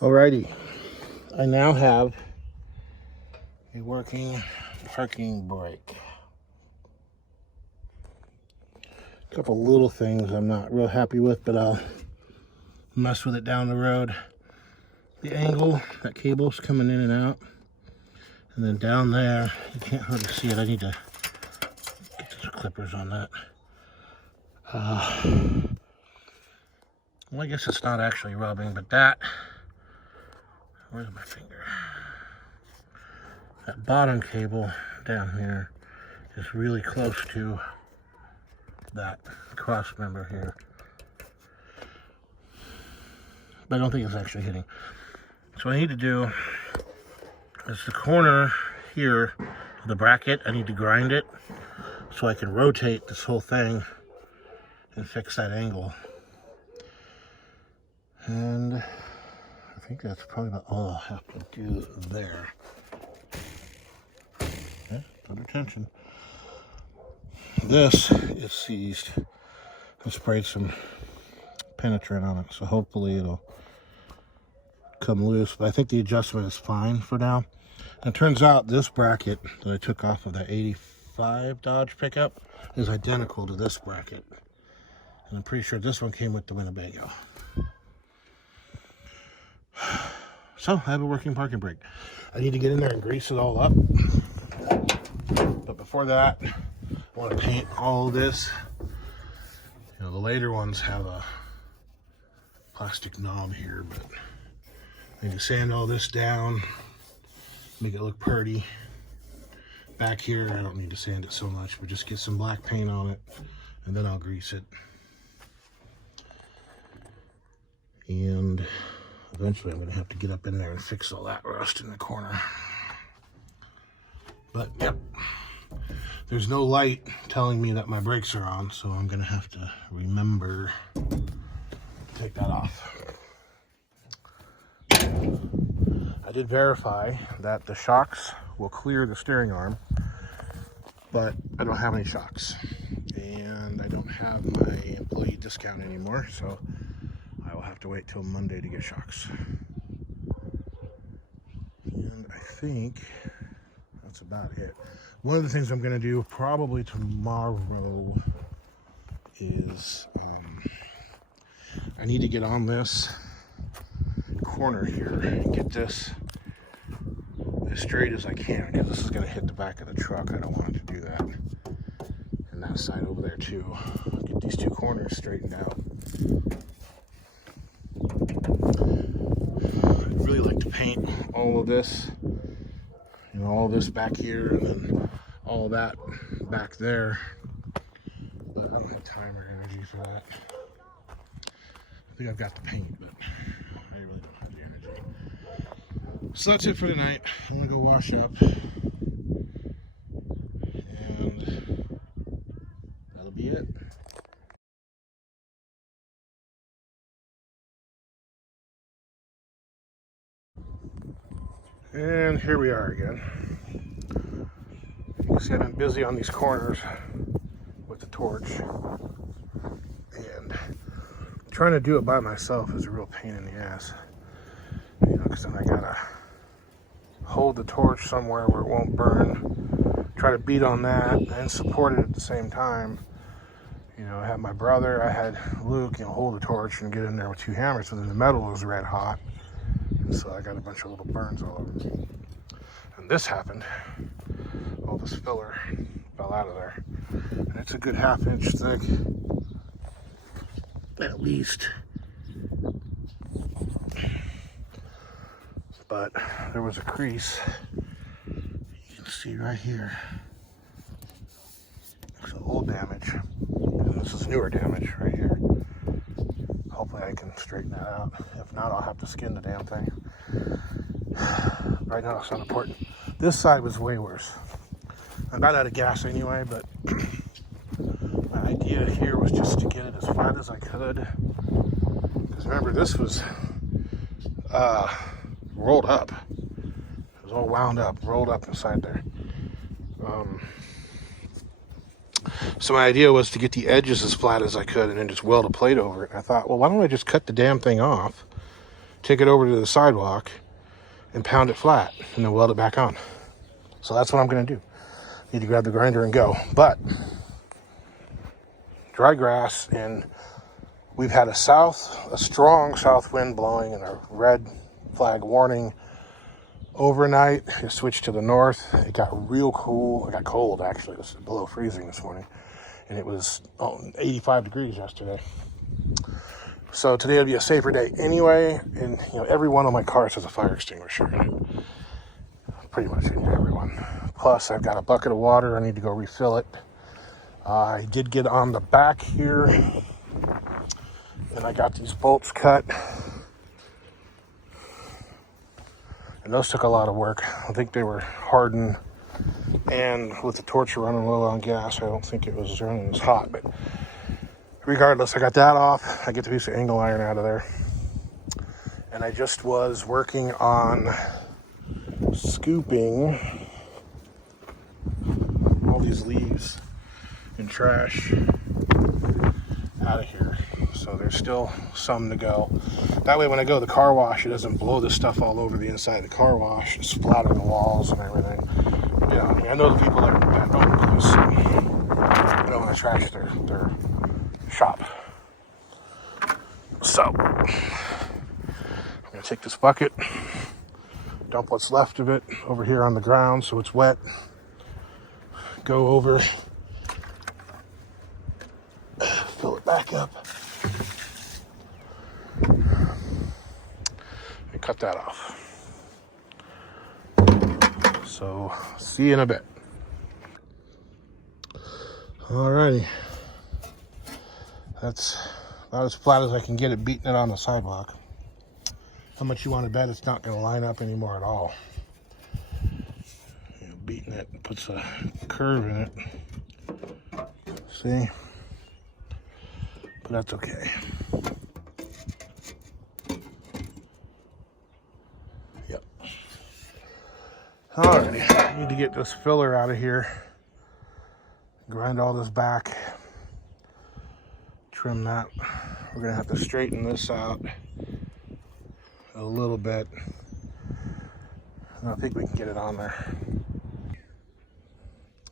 Alrighty, I now have a working parking brake. A couple little things I'm not real happy with, but I'll mess with it down the road. The angle, that cable's coming in and out. And then down there, you can't hardly see it. I need to get those clippers on that. Well, I guess it's not actually rubbing, but that, where's my finger? That bottom cable down here is really close to that cross member here. But I don't think it's actually hitting. So what I need to do is the corner here, the bracket, I need to grind it so I can rotate this whole thing and fix that angle. And I think that's probably about all I'll have to do there. Yeah, put attention. This is seized. I sprayed some penetrant on it, so hopefully it'll come loose. But I think the adjustment is fine for now. And it turns out this bracket that I took off of that 85 Dodge pickup is identical to this bracket. And I'm pretty sure this one came with the Winnebago. So I have a working parking brake. I need to get in there and grease it all up. But before that, I want to paint all this. You know, the later ones have a plastic knob here, but I need to sand all this down, make it look pretty. Back here, I don't need to sand it so much, but just get some black paint on it, and then I'll grease it. And eventually I'm going to have to get up in there and fix all that rust in the corner. But, yep. There's no light telling me that my brakes are on, so I'm going to have to remember to take that off. I did verify that the shocks will clear the steering arm, but I don't have any shocks. And I don't have my employee discount anymore, so I will have to wait till Monday to get shocks. And I think that's about it. One of the things I'm going to do probably tomorrow is I need to get on this corner here and get this as straight as I can, because this is going to hit the back of the truck. I don't want it to do that. And that side over there too. Get these two corners straightened out. I'd really like to paint all of this, you know, all this back here and then all that back there, but I don't have time or energy for that. I think I've got the paint, but I really don't have the energy. So that's it for tonight. I'm gonna go wash up, and that'll be it. And here we are again. You see, I've been busy on these corners with the torch, and trying to do it by myself is a real pain in the ass. You know, because then I gotta hold the torch somewhere where it won't burn, try to beat on that, and support it at the same time. You know, I had my brother, I had Luke, you know, hold the torch and get in there with two hammers, so then the metal was red hot. And so I got a bunch of little burns all over me. And this happened. All this filler fell out of there. And it's a good ½ inch thick, at least. But there was a crease. You can see right here. It's old damage. And this is newer damage right here. Hopefully I can straighten that out. If not, I'll have to skin the damn thing. Right now it's not important. This side was way worse. I'm about out of gas anyway, but my idea here was just to get it as flat as I could. Because remember, this was rolled up. It was all wound up, rolled up inside there. So my idea was to get the edges as flat as I could and then just weld a plate over it. And I thought, well, why don't I just cut the damn thing off, take it over to the sidewalk, and pound it flat, and then weld it back on. So that's what I'm going to do. Need to grab the grinder and go. But dry grass, and we've had a strong south wind blowing and a red flag warning overnight. It switched to the north. It got real cool. It got cold, actually. It was below freezing this morning. And it was 85 degrees yesterday. So today will be a safer day anyway. And, every one of my cars has a fire extinguisher in it. Pretty much every one. Plus, I've got a bucket of water. I need to go refill it. I did get on the back here. And I got these bolts cut. And those took a lot of work. I think they were hardened. And with the torch running low on gas, I don't think it was running as hot. But regardless, I got that off. I get the piece of angle iron out of there. And I just was working on scooping all these leaves and trash out of here. So there's still some to go. That way when I go to the car wash, it doesn't blow this stuff all over the inside of the car wash, splatter the walls and everything. Yeah, I know the people that own this don't want to trash their shop. So I'm gonna take this bucket, dump what's left of it over here on the ground so it's wet. Go over, fill it back up, and cut that off. So, see you in a bit. Alrighty. That's about as flat as I can get it, beating it on the sidewalk. How much you want to bet it's not going to line up anymore at all. Beating it puts a curve in it. See? But that's okay. Yep. Alrighty, I need to get this filler out of here. Grind all this back. Trim that. We're gonna have to straighten this out a little bit. And I think we can get it on there.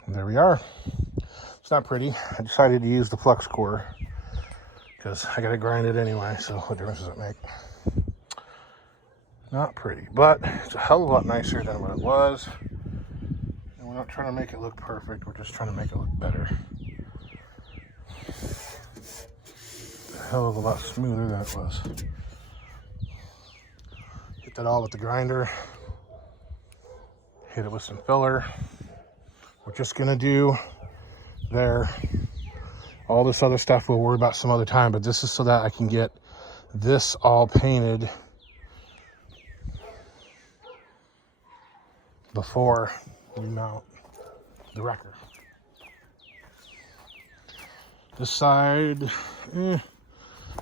And there we are. It's not pretty. I decided to use the flux core because I gotta grind it anyway, so what difference does it make? Not pretty, but it's a hell of a lot nicer than what it was. And we're not trying to make it look perfect, we're just trying to make it look better. A hell of a lot smoother than it was. Hit that all with the grinder. Hit it with some filler. We're just gonna do there. All this other stuff we'll worry about some other time, but this is so that I can get this all painted before we mount the wrecker. This side, I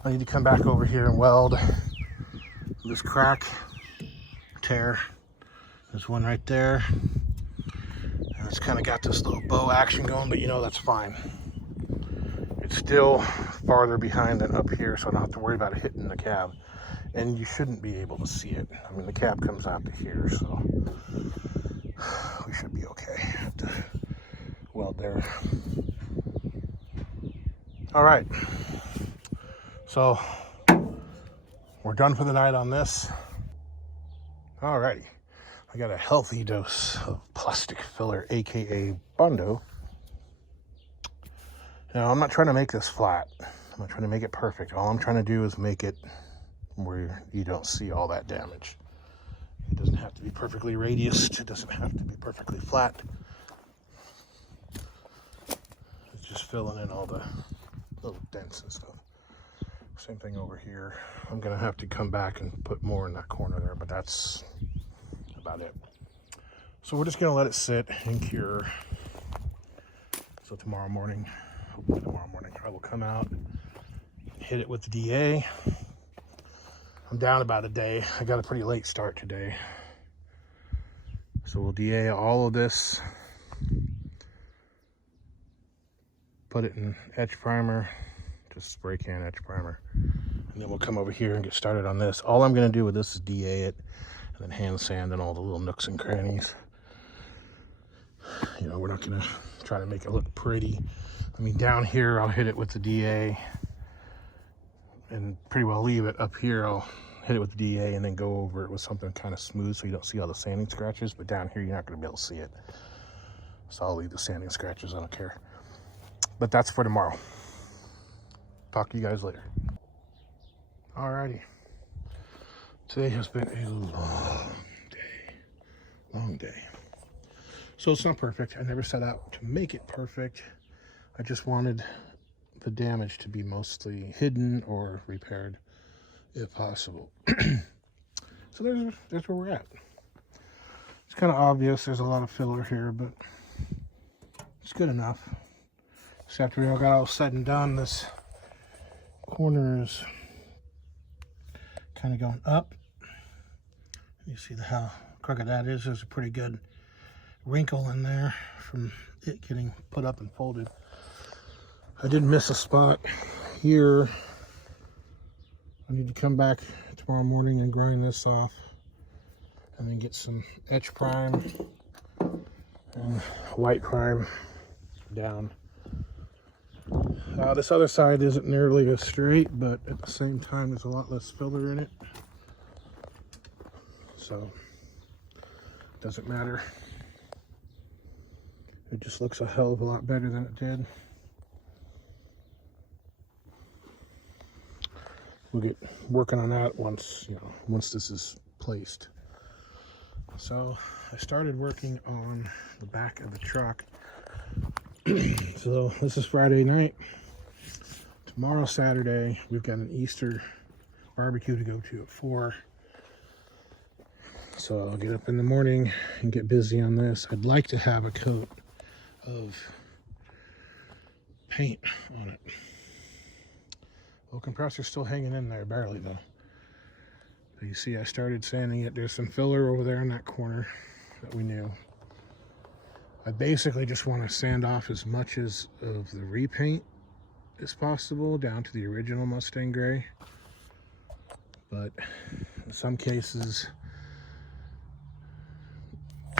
need to come back over here and weld this crack, tear. There's one right there. And it's kind of got this little bow action going, but that's fine. It's still farther behind than up here, so I don't have to worry about it hitting the cab. And you shouldn't be able to see it. I mean, the cab comes out to here, so we should be okay. Have to weld there. All right. So we're done for the night on this. All righty. I got a healthy dose of plastic filler, aka Bondo. Now, I'm not trying to make this flat. I'm not trying to make it perfect. All I'm trying to do is make it where you don't see all that damage. It doesn't have to be perfectly radiused. It doesn't have to be perfectly flat. It's just filling in all the little dents and stuff. Same thing over here. I'm gonna have to come back and put more in that corner there, but that's about it. So we're just gonna let it sit and cure. So tomorrow morning, hopefully tomorrow morning, I will come out, hit it with the DA. I'm down about a day. I got a pretty late start today. So we'll DA all of this, put it in etch primer, just spray can etch primer. And then we'll come over here and get started on this. All I'm going to do with this is DA it and then hand sand in all the little nooks and crannies. You know, we're not going to try to make it look pretty. I mean, down here, I'll hit it with the DA and pretty well leave it. Up here, I'll hit it with the DA and then go over it with something kind of smooth so you don't see all the sanding scratches. But down here, you're not going to be able to see it. So I'll leave the sanding scratches, I don't care. But that's for tomorrow. Talk to you guys later. Alrighty. Today has been a long day. So it's not perfect. I never set out to make it perfect. I just wanted the damage to be mostly hidden or repaired if possible. So there's where we're at. It's kind of obvious there's a lot of filler here, but it's good enough. So after we all got all said and done, this corner is kind of going up. You see how crooked that is. There's a pretty good wrinkle in there from it getting put up and folded. I did miss a spot here. I need to come back tomorrow morning and grind this off and then get some etch prime and white prime down. This other side isn't nearly as straight, but at the same time there's a lot less filler in it, so it doesn't matter. It just looks a hell of a lot better than it did. We'll get working on that once this is placed. So I started working on the back of the truck. So this is Friday night. Tomorrow, Saturday, we've got an Easter barbecue to go to at 4. So I'll get up in the morning and get busy on this. I'd like to have a coat of paint on it. Well, compressor's still hanging in there, barely though. But you see I started sanding it. There's some filler over there in that corner that we knew. I basically just want to sand off as much of the repaint as possible down to the original Mustang gray. But in some cases,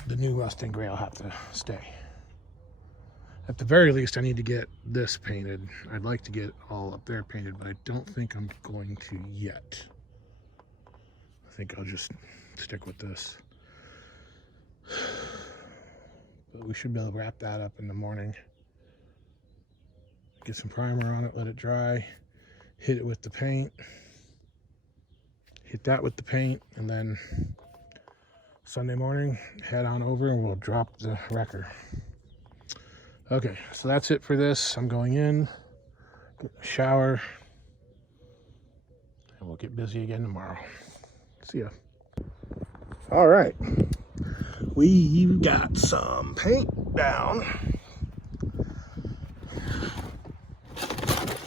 the new Mustang gray will have to stay. At the very least, I need to get this painted. I'd like to get all up there painted, but I don't think I'm going to yet. I think I'll just stick with this. But we should be able to wrap that up in the morning. Get some primer on it, let it dry, hit it with the paint, hit that with the paint, and then Sunday morning, head on over and we'll drop the wrecker. Okay, so that's it for this. I'm going in, get a shower, and we'll get busy again tomorrow. See ya. All right, we've got some paint down.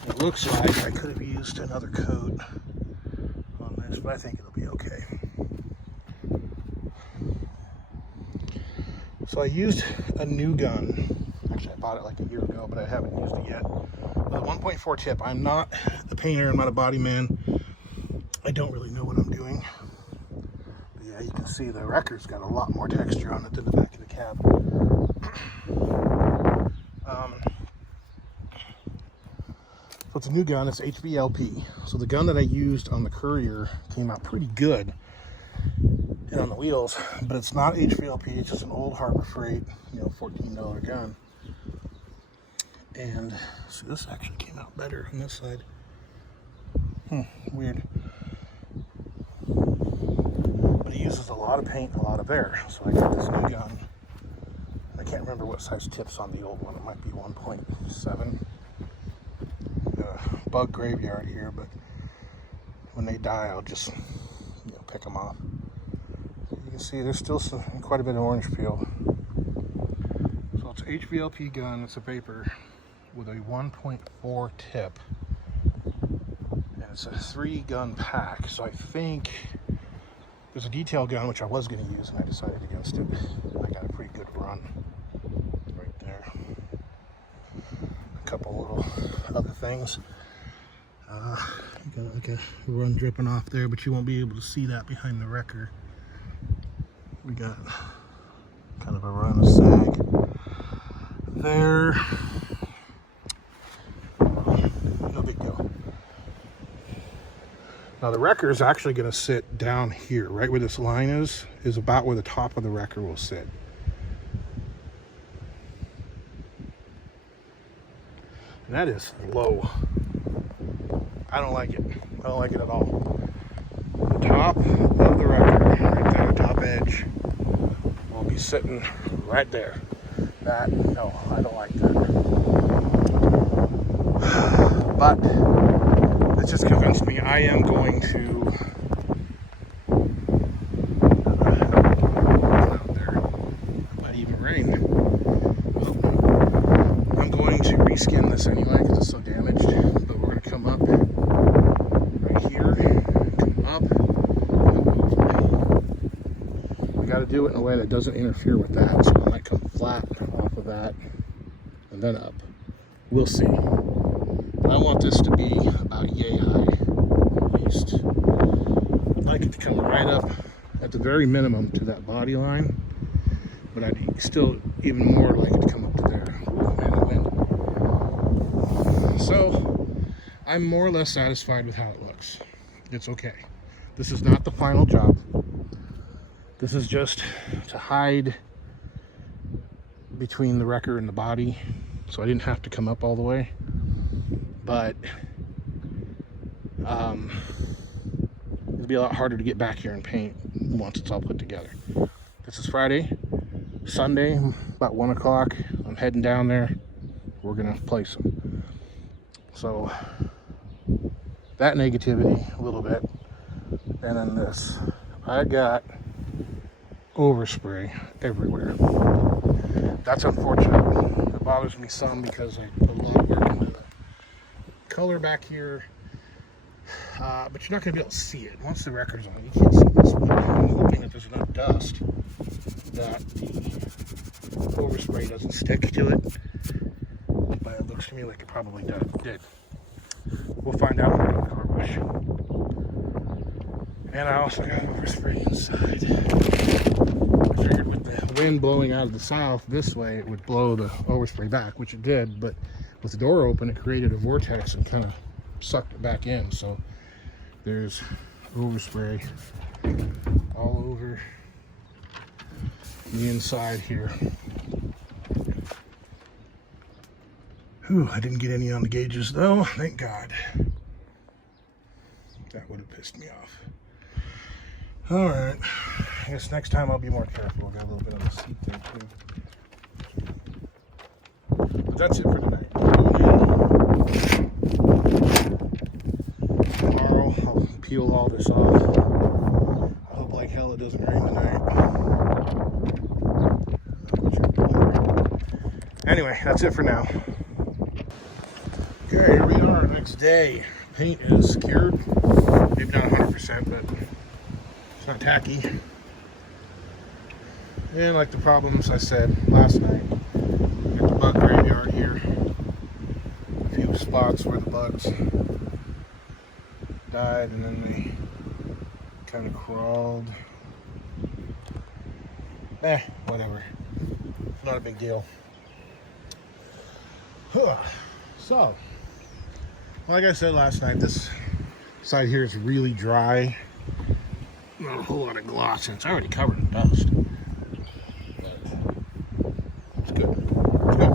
It looks like I could have used another coat on this, but I think it'll be okay. So I used a new gun. Actually, I bought it like a year ago, but I haven't used it yet. With a 1.4 tip. I'm not a painter, I'm not a body man. I don't really know what I'm doing. But yeah, you can see the wrecker's got a lot more texture on it than the back of the cab. So it's a new gun, it's HVLP. So the gun that I used on the Courier came out pretty good and on the wheels, but it's not HVLP, it's just an old Harbor Freight, $14 gun. And so this actually came out better on this side. Weird. But it uses a lot of paint and a lot of air. So I got this new gun. I can't remember what size tip's on the old one. It might be 1.7. Bug graveyard here, but when they die, I'll just pick them off. You can see there's still quite a bit of orange peel. So it's an HVLP gun. It's a vapor with a 1.4 tip, and it's a 3-gun pack. So I think there's a detail gun which I was going to use, and I decided against it. I got a pretty good run right there. A couple little other things. You Got like a run dripping off there, but you won't be able to see that behind the wrecker. We got kind of a run of sag there. No big deal. Now the wrecker is actually going to sit down here, right where this line is about where the top of the wrecker will sit. And that is low. I don't like it. I don't like it at all. The top of the wrecker, right there, the top edge, will be sitting right there. That, no, I don't like that. But it just convinced me I am going to out there. It might even rain. Well, I'm going to reskin this anyway because it's so damaged. But we're going to come up right here, come up. We got to do it in a way that doesn't interfere with that. So I might come flat off of that and then up. We'll see. I want this to be about yay high, at least. I'd like it to come right up, at the very minimum, to that body line, but I'd still even more like it to come up to there. Ooh, man, the wind. So, I'm more or less satisfied with how it looks. It's okay. This is not the final job. This is just to hide between the wrecker and the body, so I didn't have to come up all the way. But it'll be a lot harder to get back here and paint once it's all put together. This is Friday. Sunday, about 1 o'clock, I'm heading down there. We're gonna place them. So that negativity a little bit, and then this. I got overspray everywhere. That's unfortunate. It bothers me some because I put a lot of work into the color back here, but you're not going to be able to see it once the wrecker's on. You can't see this, but I'm hoping that there's enough dust that the overspray doesn't stick to it, but it looks to me like it probably did. We'll find out when we go to the car wash. And I also got overspray inside. I figured with the wind blowing out of the south this way, it would blow the overspray back, which it did, but with the door open, it created a vortex and kind of sucked it back in. So there's overspray all over the inside here. Whew, I didn't get any on the gauges though, thank God. That would have pissed me off. All right, I guess next time I'll be more careful. Got a little bit on the seat there too. But that's it for tonight. Tomorrow I'll peel all this off. I hope like hell it doesn't rain tonight. Anyway, that's it for now. Okay, here we are, next day. Paint is secured. Maybe not 100%, but it's not tacky. And like the problems I said last night, got the bug graveyard here. A few spots where the bugs died and then they kind of crawled. Whatever. Not a big deal. So, like I said last night, this side here is really dry. Not a whole lot of gloss, and it's already covered in dust. But it's good. It's good.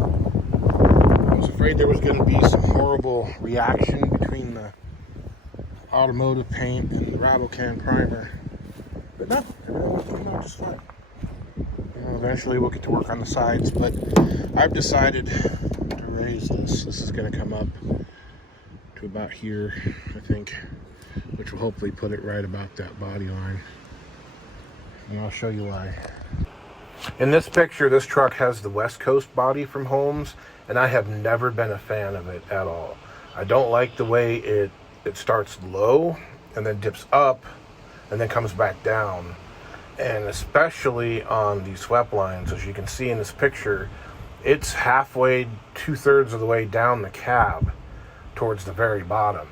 I was afraid there was going to be some horrible reaction between the automotive paint and the Rabocan primer. But no, everything came out just fine. Eventually we'll get to work on the sides, but I've decided to raise this. This is going to come up to about here, I think, which will hopefully put it right about that body line. And I'll show you why. In this picture, this truck has the West Coast body from Holmes, and I have never been a fan of it at all. I don't like the way it starts low and then dips up and then comes back down. And especially on the swept lines, as you can see in this picture, it's halfway, 2/3 of the way down the cab towards the very bottom.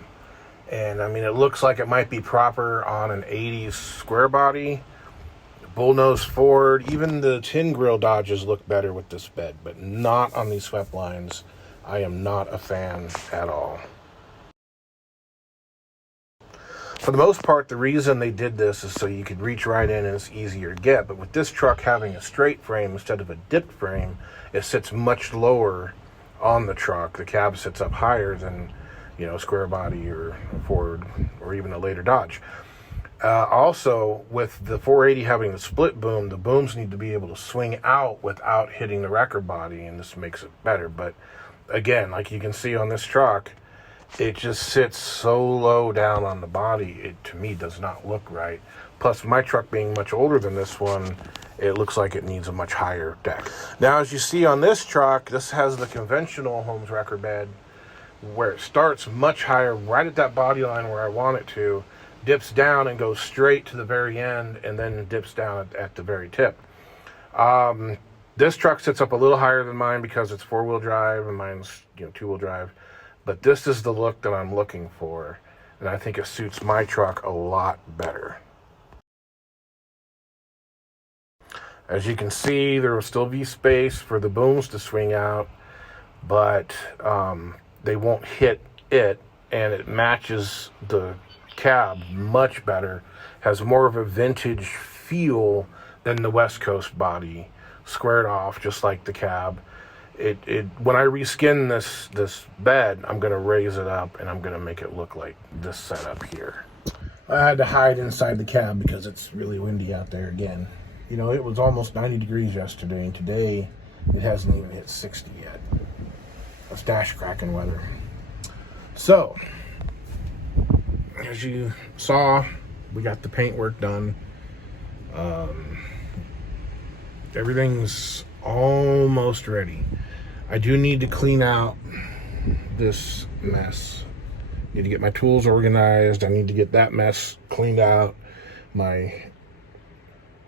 And I mean, it looks like it might be proper on an 80s square body. Bullnose Ford, even the tin grill Dodges look better with this bed, but not on these swept lines. I am not a fan at all. For the most part, the reason they did this is so you could reach right in and it's easier to get. But with this truck having a straight frame instead of a dipped frame, it sits much lower on the truck. The cab sits up higher than, square body or Ford or even a later Dodge. Also, with the 480 having the split boom, the booms need to be able to swing out without hitting the wrecker body, and this makes it better. But again, like you can see on this truck, it just sits so low down on the body, it to me does not look right. Plus, my truck being much older than this one, it looks like it needs a much higher deck. Now, as you see on this truck, this has the conventional Holmes wrecker bed, where it starts much higher, right at that body line where I want it to, dips down and goes straight to the very end, and then dips down at the very tip. This truck sits up a little higher than mine because it's 4-wheel drive and mine's 2-wheel drive. But this is the look that I'm looking for, and I think it suits my truck a lot better. As you can see, there will still be space for the booms to swing out, but they won't hit it, and it matches the cab much better, has more of a vintage feel than the West Coast body, squared off just like the cab. When I reskin this bed, I'm going to raise it up and I'm going to make it look like this setup here. I had to hide inside the cab because it's really windy out there again. It was almost 90 degrees yesterday, and today it hasn't even hit 60 yet. That's dash cracking weather. So, as you saw, we got the paint work done. Everything's almost ready. I do need to clean out this mess. Need to get my tools organized. I need to get that mess cleaned out. My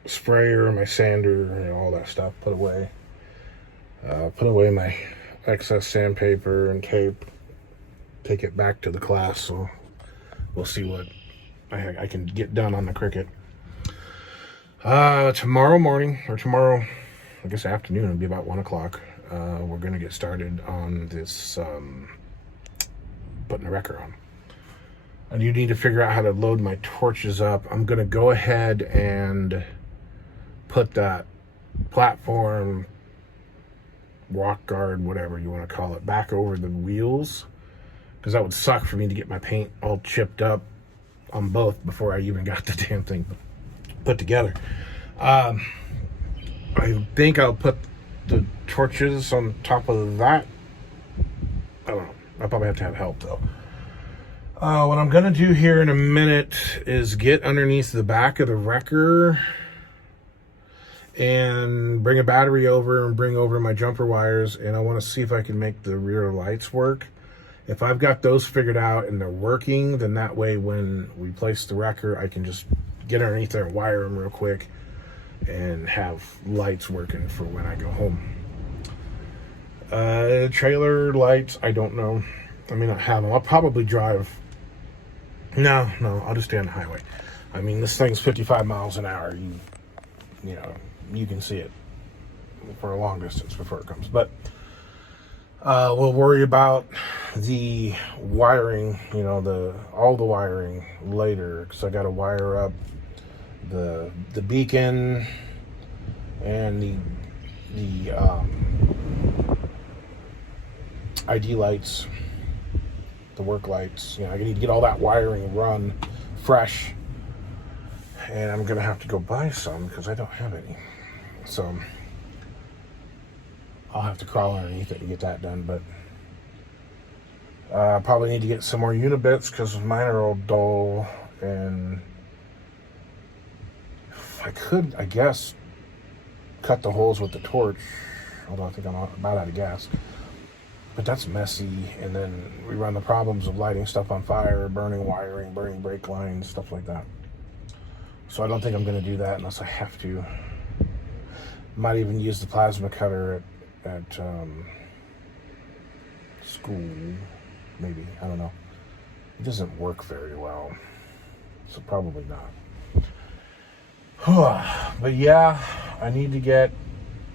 sprayer, my sander, all that stuff put away. Put away my excess sandpaper and tape. Take it back to the class, so we'll see what I can get done on the Cricket. Tomorrow morning, or tomorrow, I guess afternoon, it'll be about 1 o'clock. We're going to get started on this, putting the wrecker on. I do need to figure out how to load my torches up. I'm going to go ahead and put that platform, rock guard, whatever you want to call it, back over the wheels, because that would suck for me to get my paint all chipped up on both before I even got the damn thing put together. I think I'll put the torches on top of that. I don't know. I'll probably have to have help though. What I'm gonna do here in a minute is get underneath the back of the wrecker and bring a battery over and bring over my jumper wires, and I want to see if I can make the rear lights work. If I've got those figured out and they're working, then that way when we place the wrecker, I can just get underneath there and wire them real quick and have lights working for when I go home. Trailer lights, I don't know. I may not have them. I'll probably drive. No, I'll just stay on the highway. I mean, this thing's 55 miles an hour. You can see it for a long distance before it comes. But we'll worry about the wiring, all the wiring later, because I got to wire up the beacon and the ID lights, the work lights. I need to get all that wiring run fresh, and I'm gonna have to go buy some because I don't have any. So I'll have to crawl underneath it and get that done. But I probably need to get some more unibits because mine are all dull. And if I could, I guess, cut the holes with the torch, although I think I'm about out of gas. But that's messy, and then we run the problems of lighting stuff on fire, burning wiring, burning brake lines, stuff like that. So I don't think I'm going to do that unless I have to. Might even use the plasma cutter at school, maybe. I don't know. It doesn't work very well, so probably not. But yeah, I need to get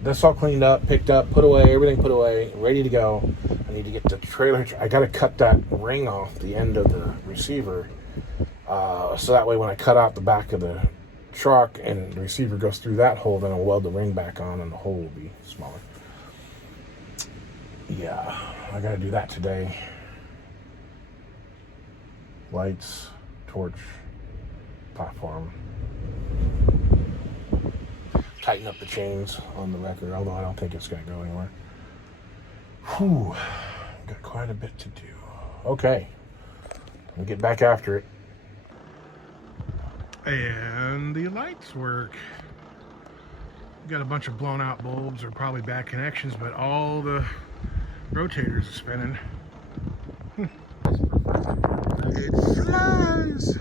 this all cleaned up, picked up, put away, everything put away, ready to go. I need to get the trailer. I got to cut that ring off the end of the receiver, so that way when I cut out the back of the truck and the receiver goes through that hole, then I'll weld the ring back on and the hole will be smaller. Yeah, I got to do that today. Lights, torch, platform. Tighten up the chains on the wrecker, although I don't think it's going to go anywhere. Whew, got quite a bit to do. Okay, I'll get back after it. And the lights work. Got a bunch of blown out bulbs or probably bad connections, but all the rotators are spinning. It flies!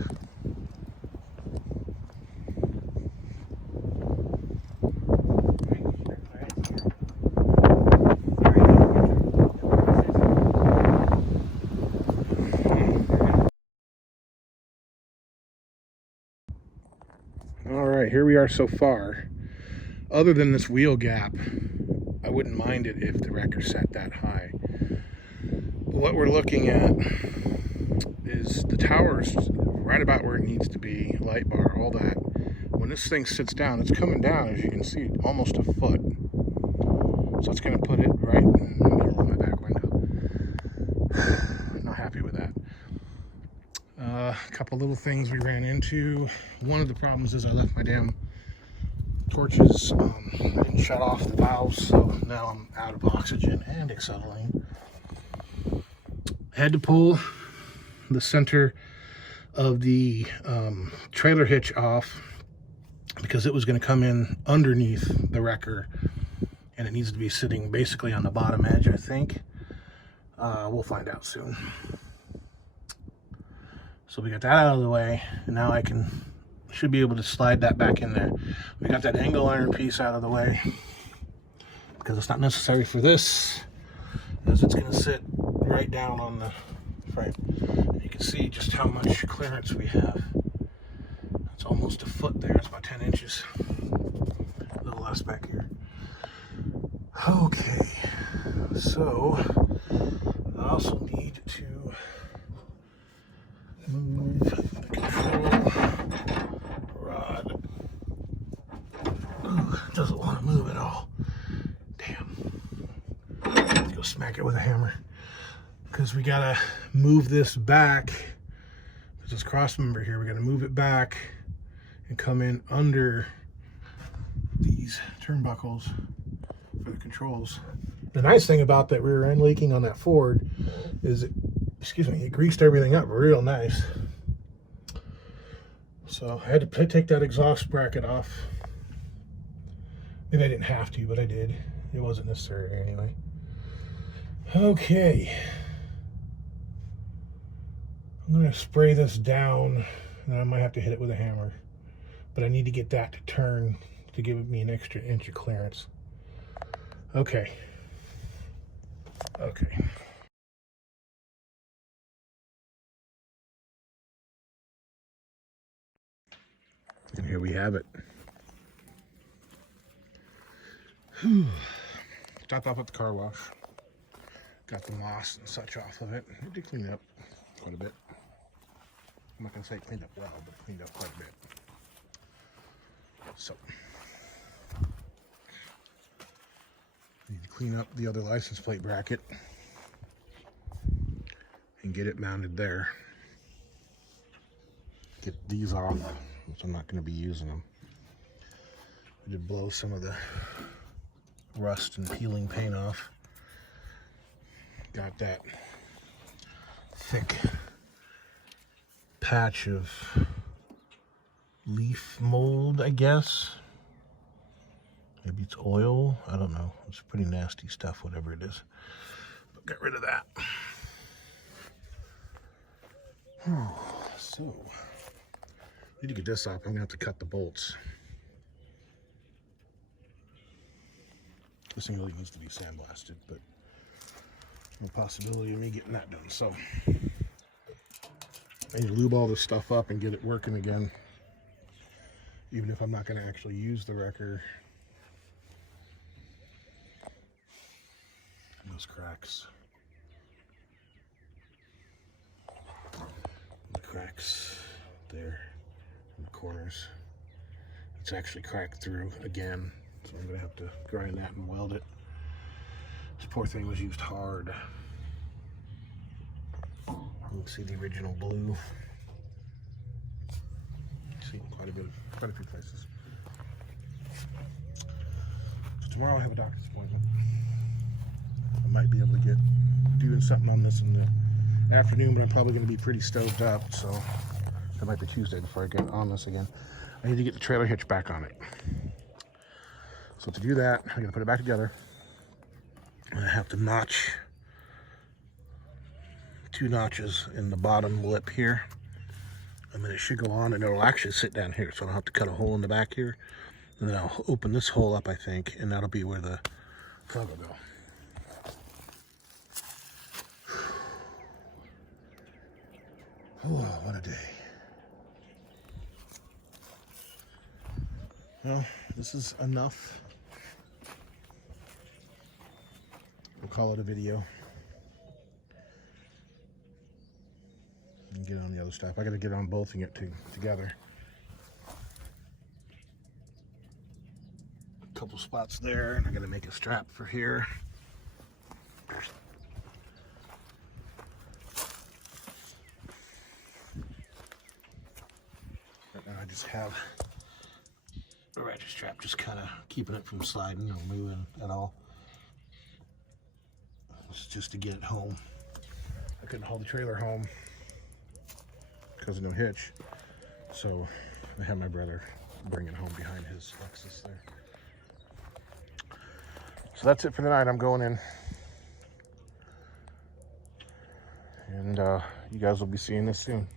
Alright, here we are so far. Other than this wheel gap, I wouldn't mind it if the wrecker set that high. But what we're looking at is the tower's right about where it needs to be, light bar, all that. When this thing sits down, it's coming down, as you can see, almost a foot. So it's going to put it right in the middle of my back window. Not happy with that. A couple little things we ran into. One of the problems is I left my damn torches. I didn't shut off the valves, so now I'm out of oxygen and acetylene. Had to pull the center of the trailer hitch off because it was going to come in underneath the wrecker, and it needs to be sitting basically on the bottom edge, I think. We'll find out soon. So we got that out of the way, and now I should be able to slide that back in there. We got that angle iron piece out of the way because it's not necessary for this, as it's going to sit right down on the frame. And you can see just how much clearance we have. It's almost a foot there. It's about 10 inches. A little less back here. Okay, so I also need to move the control rod. Ooh, doesn't want to move at all. Damn. Let's go smack it with a hammer. Because we gotta move this back. There's this cross member here. We gotta move it back and come in under these turnbuckles for the controls. The nice thing about that rear end leaking on that Ford is it greased everything up real nice. So I had to take that exhaust bracket off. Maybe I didn't have to, but I did. It wasn't necessary anyway. Okay. I'm going to spray this down, and I might have to hit it with a hammer. But I need to get that to turn to give me an extra inch of clearance. Okay. And here we have it. Stopped off at the car wash. Got the moss and such off of it. It did clean up quite a bit. I'm not going to say it cleaned up well, but it cleaned up quite a bit. So, need to clean up the other license plate bracket and get it mounted there. Get these off, which I'm not going to be using them. I did blow some of the rust and peeling paint off. Got that thick patch of leaf mold, I guess. Maybe it's oil. I don't know. It's pretty nasty stuff, whatever it is. But get rid of that. So, need to get this off. I'm going to have to cut the bolts. This thing really needs to be sandblasted, but no possibility of me getting that done. So, I need to lube all this stuff up and get it working again, even if I'm not going to actually use the wrecker. And those cracks. The cracks there in the corners. It's actually cracked through again, so I'm going to have to grind that and weld it. This poor thing was used hard. You can see the original blue. See quite a few places. So tomorrow I have a doctor's appointment. I might be able to get doing something on this in the afternoon, but I'm probably going to be pretty stoved up, so that might be Tuesday before I get on this again. I need to get the trailer hitch back on it. So to do that, I'm going to put it back together. I have to notch 2 notches in the bottom lip here, and then it should go on, and it'll actually sit down here, so I don't have to cut a hole in the back here. And then I'll open this hole up, I think, and that'll be where the plug will go. Oh, what a day. Well, this is enough. We'll call it a video. And get on the other stuff. I gotta get on bolting it together. A couple spots there, and I gotta make a strap for here. Right now I just have a ratchet strap, just kind of keeping it from sliding or moving at all. It's just to get it home. I couldn't haul the trailer home because of no hitch, so I had my brother bring it home behind his Lexus there. So that's it for the night. I'm going in, and you guys will be seeing this soon.